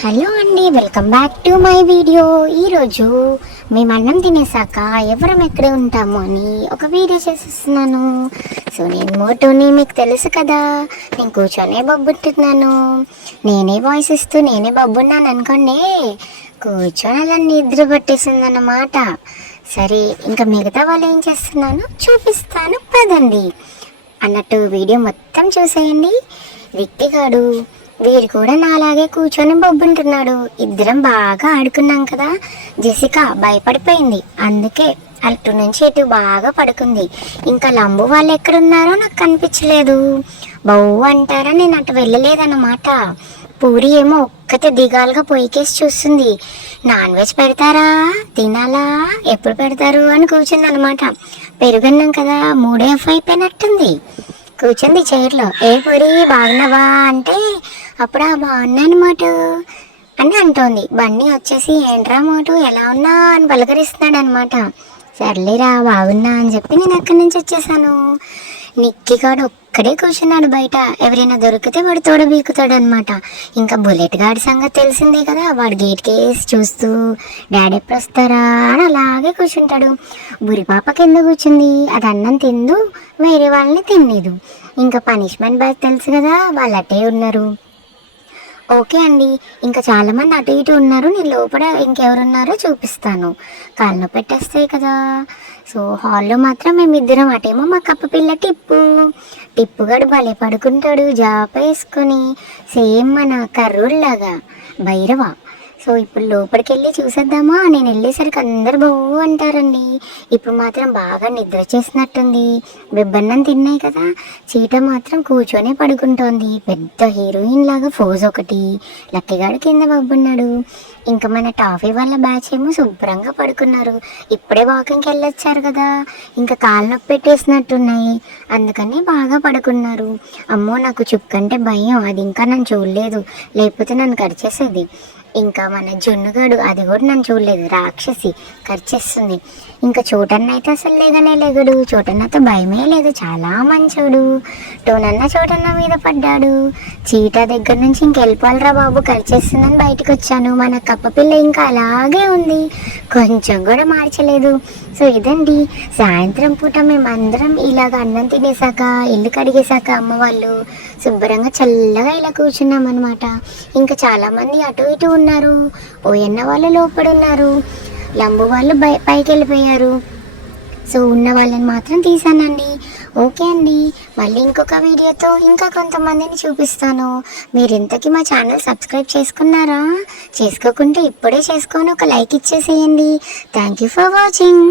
Hello అండి welcome back to my video. ఈరోజు మేము అన్నం తినేసాక ఎవరం ఎక్కడే ఉంటాము అని ఒక వీడియో చేసేస్తున్నాను. సో నేను మోటోని మీకు తెలుసు కదా నేను కూర్చొనే బొబ్బుంటున్నాను. నేనే వాయిస్ ఇస్తూ నేనే బొబ్బున్నాను అనుకోండి కూర్చొని అలా నిద్ర పట్టేసిందన్నమాట. సరే ఇంకా మిగతా వాళ్ళు ఏం చేస్తున్నాను చూపిస్తాను. పదండి. అన్నట్టు వీడియో మొత్తం చూసేయండి. రిక్కిగాడు వీడు కూడా నాలాగే కూర్చొని బొబ్బుంటున్నాడు. ఇద్దరం బాగా ఆడుకున్నాం కదా. జెసిక భయపడిపోయింది. అందుకే అటు నుంచి ఇటు బాగా పడుకుంది. ఇంకా లంబు వాళ్ళు ఎక్కడున్నారో నాకు కనిపించలేదు. బౌ అంటారా నేను అటు వెళ్ళలేదన్నమాట. పూరి ఏమో ఒక్కతే దిగాలుగా పొయ్యికేసి చూస్తుంది. నాన్ వెజ్ పెడతారా తినాలా ఎప్పుడు పెడతారు అని కూర్చుంది అనమాట పెరుగున్నాం కదా మూడేఫ్ అయిపోయినట్టుంది. కూర్చుంది చైర్లో. ఏ పూరి బాగున్నావా అంటే అప్పుడు ఆ బాగున్నా అనమాట అని అంటోంది. బండి వచ్చేసి ఏంట్రా మోటు? ఎలా ఉన్నా? అని పలకరిస్తున్నాడు అనమాట సర్లేరా బాగున్నా అని చెప్పి నేను అక్కడి నుంచి వచ్చేసాను? నిక్కిగాడు ఒక్కడే కూర్చున్నాడు బయట. ఎవరైనా దొరికితే వాడు తోడ బీకుతాడు అనమాట ఇంకా బుల్లెట్ గాడి సంగతి తెలిసిందే కదా. వాడు గేట్ కేసి చూస్తూ డాడీ ఎప్పుడు వస్తారా? అని అలాగే కూర్చుంటాడు. బురిపాప కింద కూర్చుంది. అది అన్నం తిందు వేరే వాళ్ళని తినేదు ఇంకా పనిష్మెంట్ బాగా తెలుసు కదా వాళ్ళు అట్టే ఉన్నారు. ఓకే అండి. ఇంకా చాలా మంది అటు ఇటు ఉన్నారు. నేను లోపల ఇంకెవరున్నారో చూపిస్తాను. కాళ్ళు పెట్టేస్తాయి కదా. సో హాల్లో మాత్రం మేమిద్దరం అటేమో మా కప్ప పిల్ల టిప్పు. టిప్పుగాడు భలే పడుకుంటాడు. జాప వేసుకొని సేమ్ మన కర్రుల్లాగా. భైరవ. సో ఇప్పుడు లోపలికి వెళ్ళి చూసేద్దామా? నేను వెళ్ళేసరికి అందరు బావు అంటారండి. ఇప్పుడు మాత్రం బాగా నిద్ర చేసినట్టుంది. బిబ్బన్నం తిన్నాయి కదా. చీట మాత్రం కూర్చొని పడుకుంటోంది. పెద్ద హీరోయిన్ లాగా ఫోజ్ ఒకటి. లక్కీగాడు కింద బొబ్బున్నాడు. ఇంకా మన టాఫీ వాళ్ళ బ్యాచ్ ఏమో శుభ్రంగా పడుకున్నారు. ఇప్పుడే వాకింగ్కి వెళ్ళొచ్చారు కదా. ఇంకా కాళ్ళు నొప్పి పెట్టేసినట్టున్నాయి. అందుకని బాగా పడుకున్నారు. అమ్మో నాకు చుక్కంటే భయం. అది ఇంకా నన్ను చూడలేదు. లేకపోతే నన్ను కరిచేసేది. ఇంకా మన జున్నుగాడు అది కూడా నన్ను చూడలేదు. రాక్షసి ఖర్చేస్తుంది ఇంకా చోటన్న అయితే అసలు లేగనే లేగడు. చోటన్నతో భయమే లేదు. చాలా మంచోడు. టోనన్న చోటన్న మీద పడ్డాడు. చీట దగ్గర నుంచి ఇంకెళ్ళిపోవాలిరా బాబు. ఖర్చేస్తుందని బయటకు వచ్చాను. మన కప్ప పిల్ల ఇంకా అలాగే ఉంది. కొంచెం కూడా మార్చలేదు. సో ఇదండి. సాయంత్రం పూట మేమందరం ఇలాగ అన్నం తినేసాక ఇల్లు కడిగేశాక అమ్మ వాళ్ళు శుభ్రంగా చల్లగా ఇలా కూర్చున్నాం అనమాట ఇంకా చాలామంది అటు ఇటు ఉన్నారు. ఓయన్న వాళ్ళు లోపడున్నారు. లంబు వాళ్ళు బై పైకి వెళ్ళిపోయారు సో ఉన్న వాళ్ళని మాత్రం తీసానండి ఓకే అండి. మళ్ళీ ఇంకొక వీడియోతో ఇంకా కొంతమందిని చూపిస్తాను. మీరు ఇంతకీ మా ఛానల్ సబ్స్క్రైబ్ చేసుకున్నారా? చేసుకోకుంటే ఇప్పుడే చేసుకొని ఒక లైక్ ఇచ్చేసేయండి. Thank you for watching.